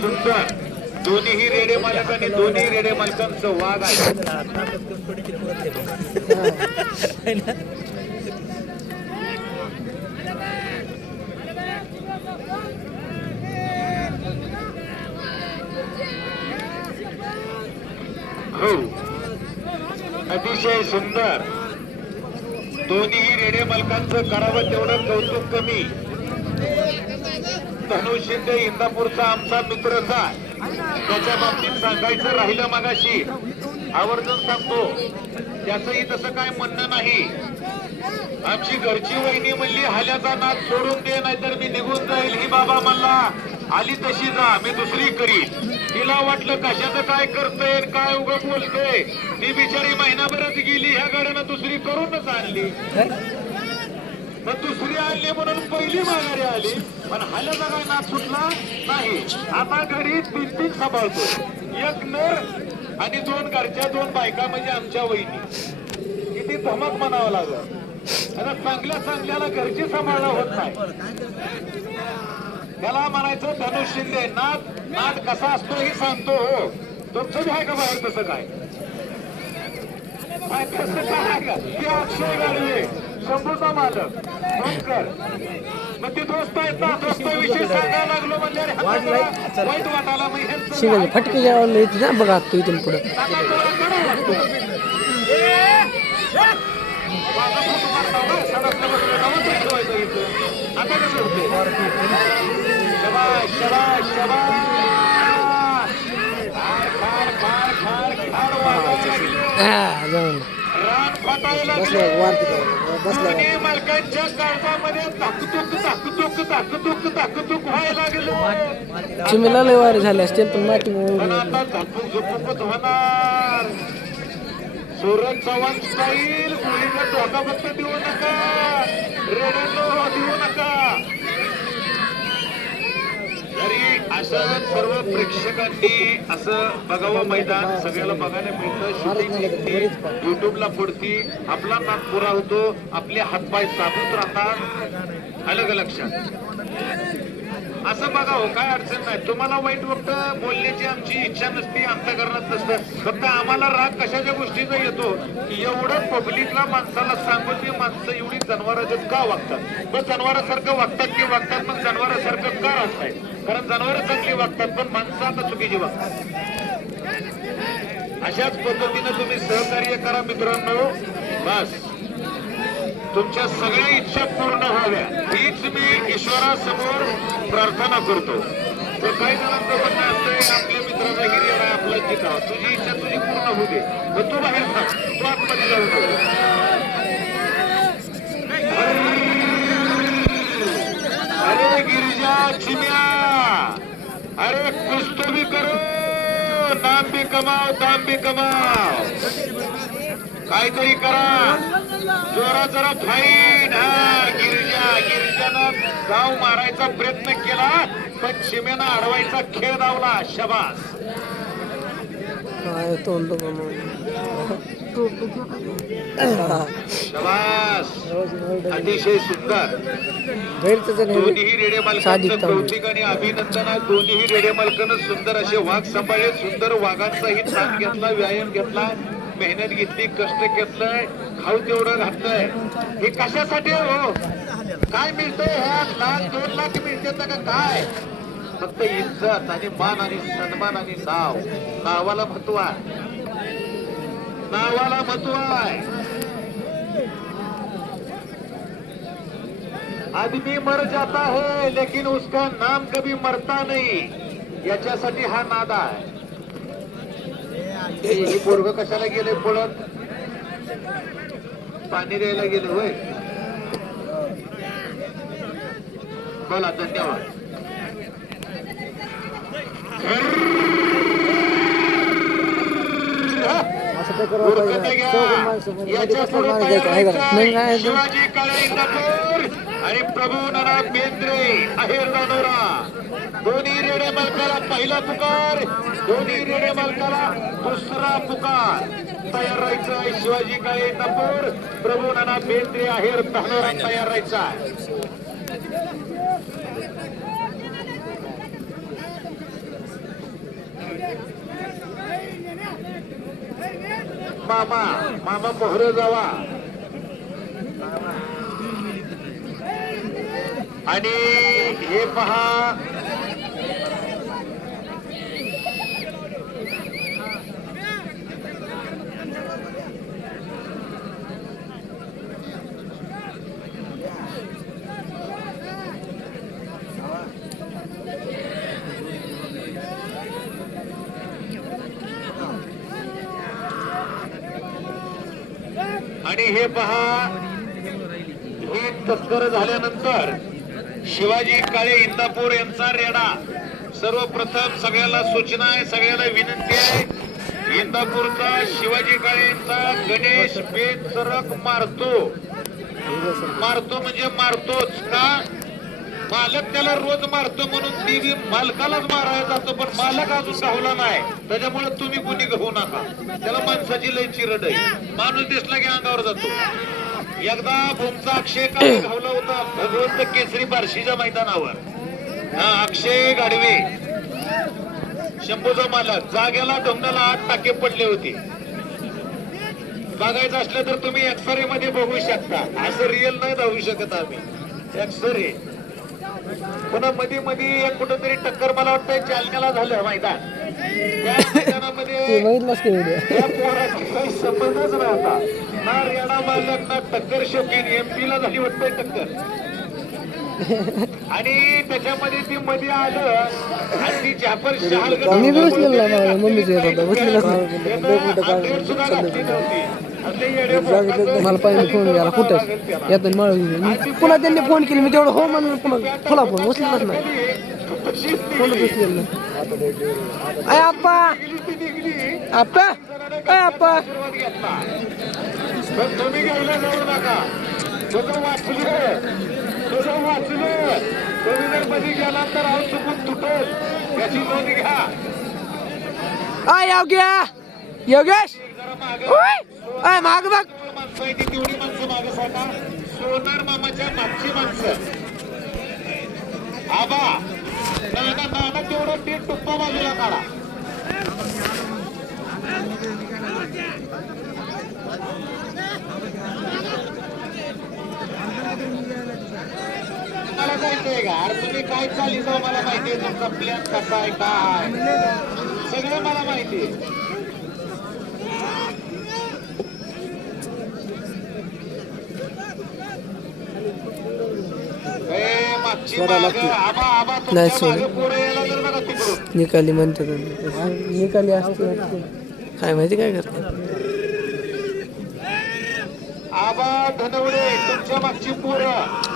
सुंदर दोन्हीही रेडे मालक आणि दोन्ही रेडे मालकांचं वाघ आहे. हो. अतिशय सुंदर. दोन्हीही रेडे मालकांचं करावं तेवढं कौतुक कमी. धनु शिंदे इंदापूरचा आमचा मित्रच आहे त्याच्या बाबतीत सांगायचं राहिलं मागाशी. आवर्जून सांगतो. त्याचंही तसं काय म्हणणं नाही. आमची घरची वहिनी म्हणली हल्याचा नाद सोडून दे नाहीतर मी निघून जाईल. ही बाबा म्हणला आली तशी जा मी दुसरी करीन. तिला वाटलं कशाचं काय करतय काय उगं बोलतय? ती बिचारी महिनाभरात गेली ह्या गाड्यानं दुसरी करूनच आणली. मग दुसरी आणली म्हणून पहिली माघारी आली. पण हाल्याचा काय नाच सुटला नाही. आता घडी तीन तीन सांभाळतो एक नर आणि दोन घरच्या दोन बायका म्हणजे आमच्या वहिनी. किती धमक म्हणावं लागलं. आता चांगल्या चांगल्याला घरची सांभाळणं होत नाही. त्याला म्हणायचं धनुष शिंदे नाद नाद कसा असतो हे सांगतो हो. तुमचं बी आहे का बाहेर तसं काय? काय तसं काय? का ते अक्षय गाडवे शंभूचा मालक शंकर मग ते दोस्त आहेत ना दोस्ताविषयी सांगायला लागलो म्हणजे अरे वाईट वाटायला मग शिंगाचे फटके जेवण येते ना बघा तू इथून पुढं आता जरा कडू वाटतो. माझा फोटो काढता बरं, सडकला बसलं, जाऊन ते ठेवायचं इथं. आता कसं होतंय? शबाश, शबाश, शबाश. खार, खार, खार, खार, खार वाजायला लागले. हा जाऊन लागले. दोन्ही मालकांच्या काळजामध्ये धाकधूक धाकधूक धाकधूक व्हायला लागले चिमीला लय वारे झाले असते पण माती आता झुपूकच होणार. सूरज चव्हाण स्टाईल मुलीला धोका फक्त देऊ नका. रेड्यांनो देऊ नका तरी असं सर्व प्रेक्षकांनी असं बघावं मैदान सगळ्याला बघायला मिळतं. शूटिंग युट्यूबला पडती आपला नाक पुरा होतो. आपले हातपाय साबूत राहतात. का लक्षात. असं बघा हो काय अडचण नाही. तुम्हाला वाईट वक्त बोलण्याची आमची इच्छा नसती अंतकरणात नसतं. फक्त आम्हाला राग कशाच्या गोष्टीचा येतो? की एवढं पब्लिकला माणसाला सांगून ती माणसं एवढी जनावरांच्यात का वागतात? मग जनावरासारखं वागतात की वागतात मग जनावरासारखं का राहताय कारण जनावर चांगली वागतात पण माणसं आता चुकीची वागतात. अशाच पद्धतीनं तुम्ही सहकार्य करा मित्रांनो. बस. तुमच्या सगळ्या इच्छा पूर्ण व्हाव्या. हीच मी ईश्वरासमोर प्रार्थना करतो. तर काही जणांचं म्हणणं असतंय आपल्या मित्राचा हिरियर आहे आपला जिता तुझी इच्छा तुझी पूर्ण होऊ दे. मग तू बाहेर थांब तू आतमध्ये जाऊ नको अरे गिरिजा चिम्या अरे कुछ तो भी करो नाम भी कमाओ दाम भी कमाओ। काहीतरी करा। जोरा जरा फाईन हा गिरजा गिरजानं गाव मारायचा प्रयत्न केला पण शिमेनं अडवायचा खेळ धावला शबास. काय तोंड अतिशय सुंदर! दोन्ही रेडे मालकांचं. कौतिक आणि अभिनंदन दोन्ही रेडे मालकानं सुंदर असे वाघ सांभाळले. सुंदर वाघांचाही ताण घेतला व्यायाम घेतला मेहनत घेतली कष्ट घेतलंय खाऊ तेवढं घातलंय. हे कशासाठी हो? काय मिळतंय ह्यात लाख दोन लाख मिळतात का काय? फक्त इज्जत आणि मान आणि सन्मान आणि नाव. नावाला महत्त्व आहे नावाला महत्त्व आहे. आदमी मर जाता है लेकिन उसका नाम कभी मरता नाही. याच्यासाठी हा नादा आहे. हे हे पोरग कशाला गेले पळत? पाणी द्यायला गेले होय. बोला धन्यवाद. याच्यापुढे तयार व्हायचंय. शिवाजी काळे इंदापूर आणि प्रभू नाना बेंद्रे अहेर दानोरा दोन्ही रेडे मालकाला पहिला पुकार दोन्ही रेडे मालकाला दुसरा पुकार तयार राहायचं आहे शिवाजी काळे इंदापूर प्रभू नाना बेंद्रे अहेर धानोरा तयार राहायचा मामा मामा मोहर जावा. आणि हे पहा आणि हे पहा ही तस्कर झाल्यानंतर शिवाजी काळे इंदापूर यांचा रेडा. सर्वप्रथम सगळ्याला सूचना आहे सगळ्याला विनंती आहे. इंदापूरचा शिवाजी काळे यांचा गणेश बेचरक मारतो. मारतो म्हणजे मारतोच का? मालक त्याला रोज मारतो म्हणून देवी मालकालाच मारायला जातो पण मालक अजून गावला नाही. त्याच्यामुळे तुम्ही कोणी होऊ नका. त्याला माणसाची लय चिरड आहे. माणूस दिसला की अंगावर जातो. एकदा भूमचा अक्षय काळे धावला होता. भगवंत केसरी बार्शीच्या मैदानावर. हा अक्षय गाडवे शंभूचा मालक. जाग्याला ढोंगणाला आठ टाके पडले होते. बघायचं असलं तर तुम्ही एक्सरे मध्ये बघू शकता. असं रिअल नाही धावू शकत आम्ही. एक्सरे पुन्हा मध्ये मध्ये एक कुठंतरी टक्कर मला वाटतं जालन्याला झालं मैदान. संबंधच नव्हता ना रेडा मालक ना टक्कर शौकीन एमपी ला झाली वाटतंय टक्कर. आणि त्याच्यामध्ये ती मध्ये आलं आणि ती जाफर मम्मीचं सुद्धा नव्हती. मला पाहिजे फोन केला कुठं येतो माळू मी पुन्हा त्यांनी फोन केली. मी तेवढं हो म्हणून पुन्हा थोडा फोन उचललाच नाही. फोनच उचलेलं नाही. अय आप्पा. आप्पा. अय आप्पा. वाचलं अय योग्या. योगेश. अय माग बघ माणसं तेवढी माणसं मागं. सोनार मामाच्या मागची माणसं. आबा नाना नाना तेवढं ते टुप्पा बाजूला काढा मला जायचंय का अरे तुम्ही काय चालली मला माहितीये तुमचा प्लॅन कसा आहे काय सगळं मला माहिती आहे ए, आबा, तुमच्या नाही, सोड. निकाली म्हणतात निकाली असते काय माहिती काय करते आबा धनवडे तुमच्या मागची पोरं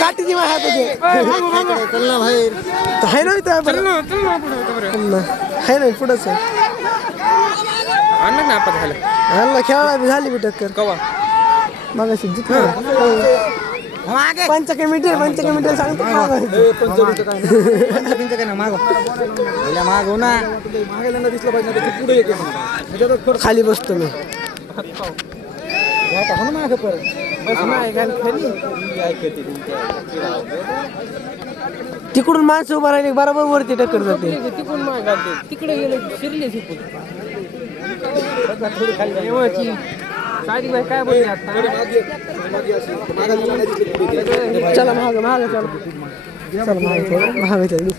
काठी माय हात आहे ना इथं बरं. आहे ना पुढंच आहे. आणलं ना आपण झालं आणला खेळा बी झाली बी टक्कर. कवा? मग. जिंकलो पंचके मिनिटे पंचके मिनिटे सांगतो काय? ना मागो मागो. ना मागायला दिसलं पाहिजे ना. पुढे येते खाली बसतो मी. ना मागं परत. बस नाही घाल खाली. तिकडून माणसं उभा राहिली बरोबर वरती टक्कर जाते. तिकडून माग घालते तिकडे गेलं शिरले तिकडून. थोडी खाली देवाची साडी बाई काय बोलली आता? चला महाग महाग चला. चला महाग चला महाग चला.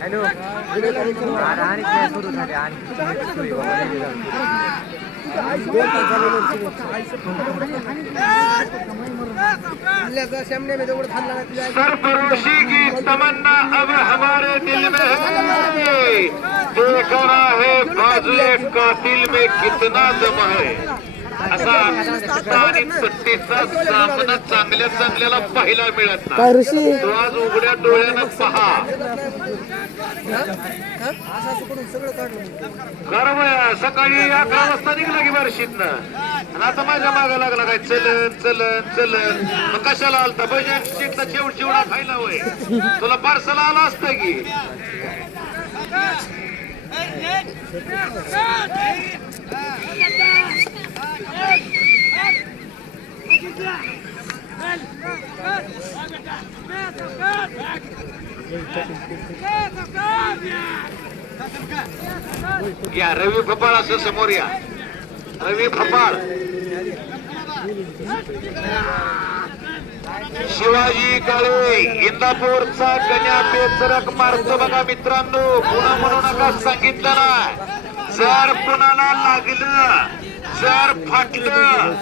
हॅलो आणि सुरू झाले आणि सरफरोशी की तमन्ना अब हमारे दिल में है। देखना है बाजुए कातिल में कितना दम है। असा आत्ता सत्तेचा सामना चांगल्या चांगल्याला पाहायला मिळत नाही। तो आज उघड्या डोळ्यानं पहा। गरम सकाळी अकरा वाजता निघला की बारशीत आणि आता माझ्या मागं लागला काय? चलन चलन चलन. मग कशाला आलता? बजेट शीटला शेवट शेवडा खायला होय. तुला पार्सल आला असतं की? या रवी फपाळ असं समोर या. रवी फपाळ शिवाजी काळे इंदापूरचा गण्या पेचरक मारतो बघा मित्रांनो. पुन्हा म्हणू नका सांगितलं ना. जर कुणाला लागलं जर फाटलं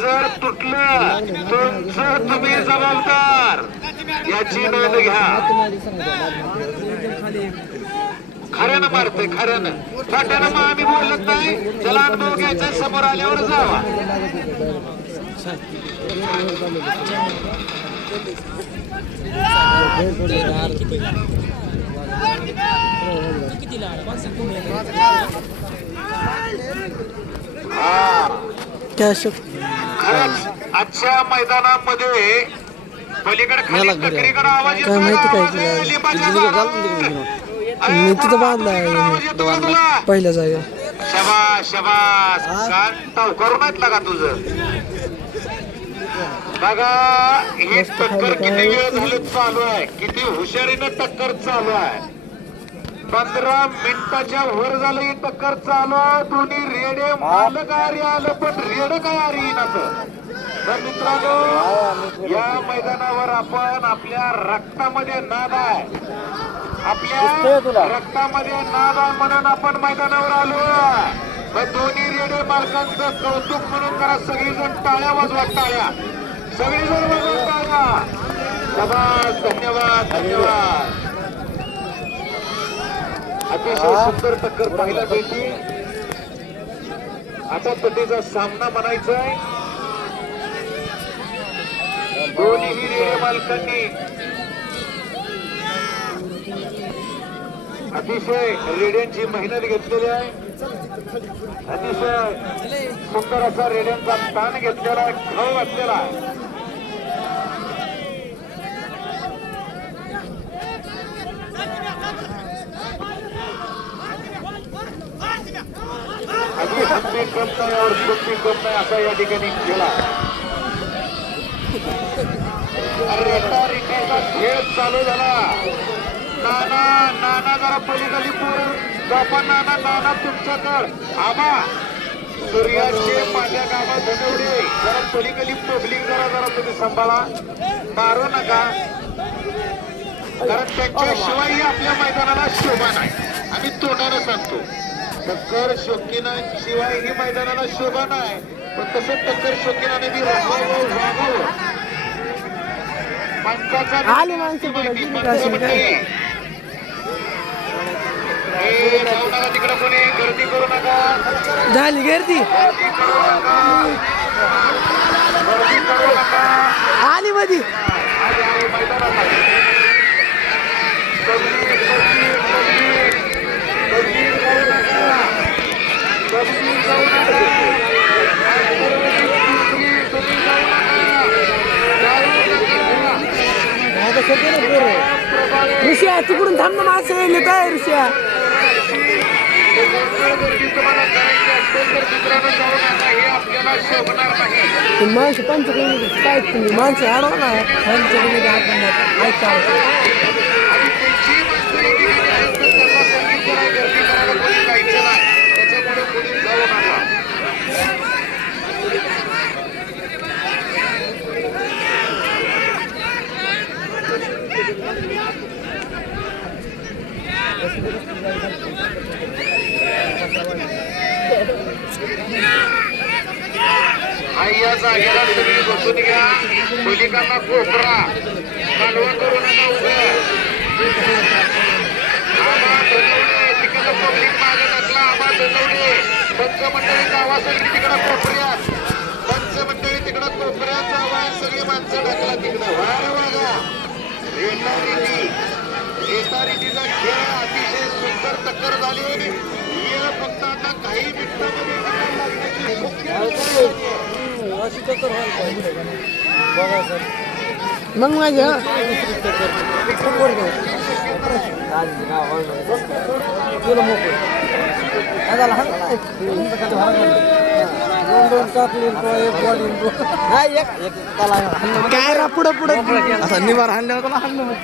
जर तुटलं तुमचं तुम्ही जबाबदार. याची नोंद घ्या. खऱ्यानं मारते खऱ्यानं फाट्यानं मग आम्ही बोलत नाही. त्याला अनुभव घ्यायचा समोर आल्यावर जावा. आजच्या मैदानामध्ये आवाज येतो काय माहिती काय आहे, तुला? घालून. तिकडे मी तिथं? पहिल्या जागा शबास शबास. का तुझं? बघा ही टक्कर किती वेळ झालं चालू आहे. किती हुशारीनं टक्कर चालू आहे. पंधरा मिनिटाच्या वर झालं ही टक्कर चालू. आहे दोन्ही रेडे मालक आरी आलं पण रेड काय आरी येईनाचं तर मित्रांनो या मैदानावर आपण आपल्या रक्तामध्ये नाद आहे. आपल्या रक्तामध्ये नाद आहे म्हणून आपण मैदानावर आलो मग दोन्ही रेडे मालकांचं कौतुक म्हणून करा सगळीजण टाळ्या वाजवा टाळ्या. सगळीजण वाजवा टाळ्या. शबास धन्यवाद धन्यवाद. अतिशय सुंदर टक्कर पाहायला भेटली आता पटीचा सामना बनायचा आहे दोन्ही रेडे मालकांनी अतिशय रेड्यांची मेहनत घेतलेली आहे. अतिशय सुंदर असा रेड्यांचा ताण घेतलेला आहे खळ घातलेला आहे. अगदी हत्ती कम नाही और सुट्टी कम नाही असा या ठिकाणी केला खेळ चालू झाला. नाना नाना जरा पलीकडली पोर. बापा नाना नाना तुमच्याकड आबा सूर्याचे माझ्या गावात धनवडे. जरा पलीकडली पब्लिक जरा जरा तुम्ही सांभाळा. मारू नका. कारण त्यांच्याशिवाय आपल्या मैदानाला शोभा नाही. आम्ही तोंडाने सांगतो. टक्कर शोकीनाशिवाय ही मैदानाला शोभा नाही. पण तसं टक्कर शोकीनाने मी राहावं वागावं आली माणसं पुढे, माहिती, गेली पंच का अशी? म्हणते, काय? "ए, जाऊ नका तिकडे कोणी गर्दी करू नका झाली गर्दी गर्दी करू नका गर्दी करू नका आली मधी आली आली मैदानात आली. Public, public, public. पब्लिक जाऊ नका. पब्लिक जाऊ नका. पब्लिक, तुम्ही जाऊ नका. ऋषिया तिकडून थांब ना मासे येईल काय ऋषिया. माणसं पंचकर्मी काय तुम्ही? माणसं अडवा ना पंचकर्मी आपण ऐकता आणि त्यांची माणसं एकी ठिकाणी आहेत तर त्यांना सांगितलं नाही गर्दी करायला कोणी जायचं नाही त्याच्यामुळे कोणी जाऊ नका आई या जागेला तुम्ही बसून घ्या. मुलिकांना कोपरा. कालवा करू नका उभं. आबा धनवडे तिकडं पब्लिक मागत असला आबा धनवडे पंच मंडळी गावा सगळी तिकडं कोपऱ्यात. पंचमंडळी तिकडं कोपऱ्यात जावा. सगळी माणसं ढकला तिकडं. वार बघा रेटारीटी रेटारीटीचा खेळ अतिशय सुंदर टक्कर झाली वेळ फक्त आता काही मिनिटांमध्ये करायला लागण्याची मुख्य मग माझ्या हात हात हाणलं. काय रा पुढं पुढं. असा निवार हाणल्यावर त्याला हाणलं मग.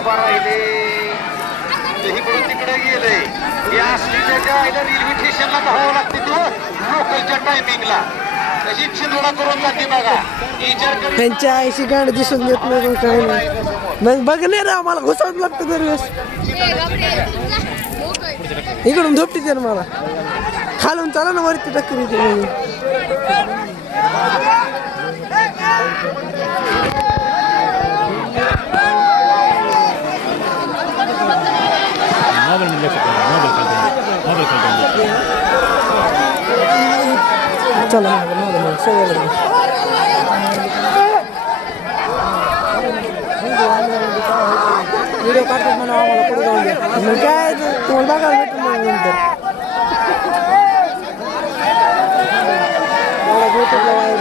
उभा राहिले ते इकडून तिकडे गेले या असलीच्या रेल्वे स्टेशनला धावावं लागते तो लोकलच्या टायमिंगला बघा. त्यांच्या आईशी गाडी दिसून देत नाही मग काय नाही. मग बघले ना मला घुसावं लागतं दरवेळेस. इकडून झोपटी दे ना मला. खालून चला ना वरती टक्कर येते. मोबाईल चला व्हिडिओ काढतात म्हणून आम्हाला पुढे जाऊन द्या मग काय तुम्हाला बघायला भेटेल मग नंतर एवढा युट्यूबला वायर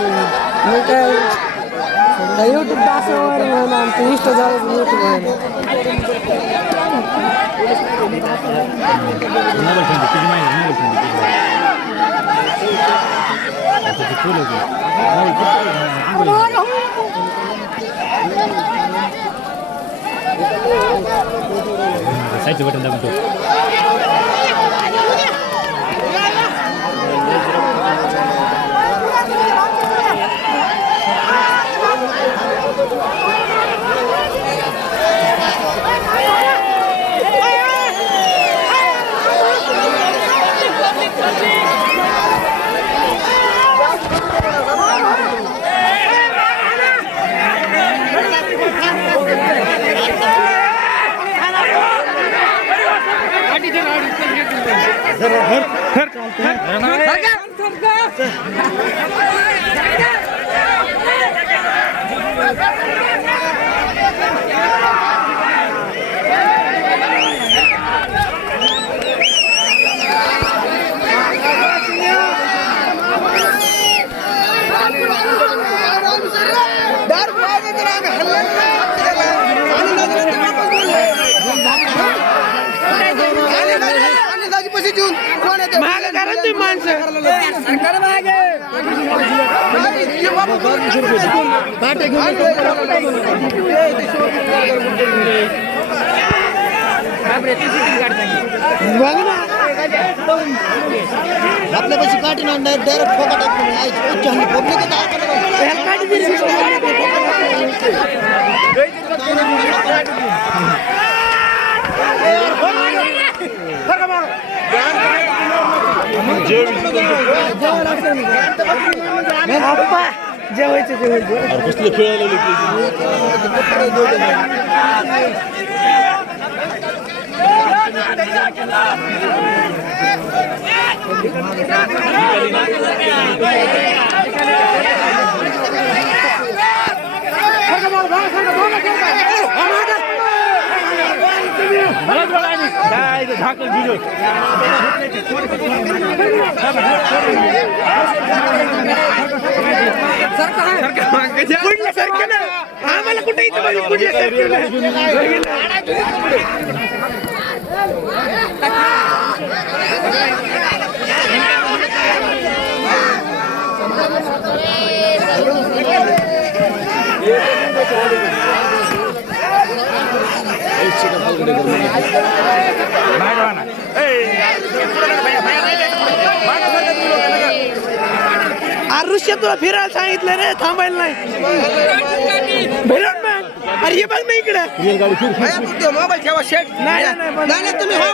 मग काय? काय युट्यूब आमचं इंस्टा झालं युट्यूब आहे? ना मोबाईल खाली तुझी माहिती मोबाईल खाली आता ते फुल होते मोबाईल साईडचं बटन मागं करा तुम्ही माणसं. बघ ना. पैसे काठी नाही डायरेक्ट फोका पब्लिक जेवायचं जेवायचं कसलं खेळायला काय झाकल व्हिडिओ पुढल्या सारखं ना आम्हाला कुठे इथं बघ, पुढल्या ऋषी तुला फिरायला सांगितलं रे थांबायला नाही. मग अरे हे बघ ना इकडं. मोबाईल ठेवा शेट नाही नाही, तुम्ही हो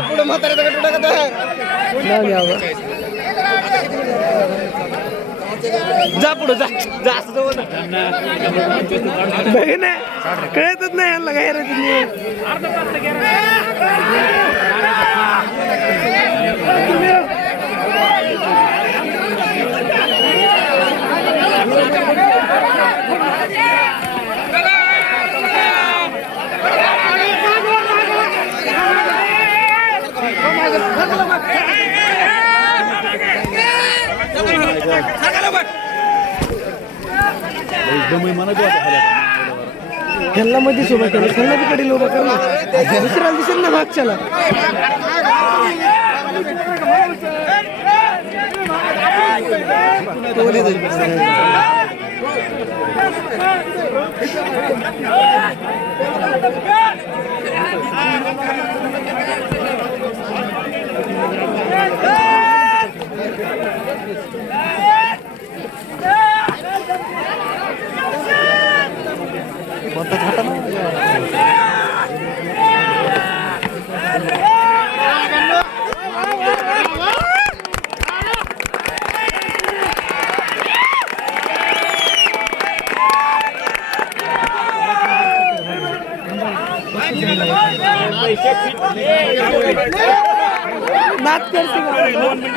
पुढे म्हाताऱ्याचं. जा पुढं जा जा असं जाऊ बघ ना कळतच नाही यांना काय रे ह्यांना मध्येच उभा केलं ह्यांना तिकडे उभा कर ना दुसऱ्याला दिसेल ना मागच्याला नाच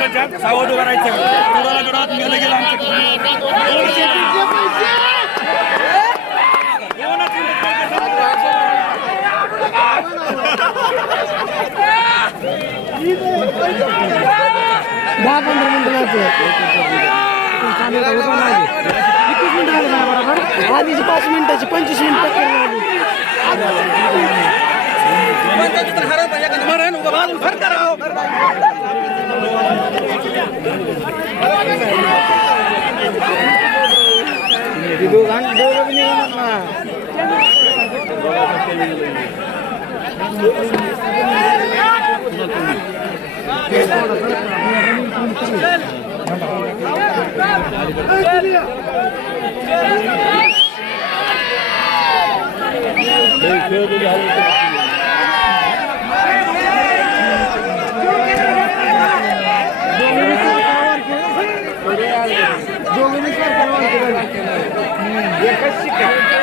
दोन सावध राहायचं. गडात गेलं दहा पंधरा मिनिटं एकवीस मिनिटं झाली ना बरोबर आधीची पाच मिनिटाची पंचवीस मिनिटं দিদু গান দৌড়বি নি গান না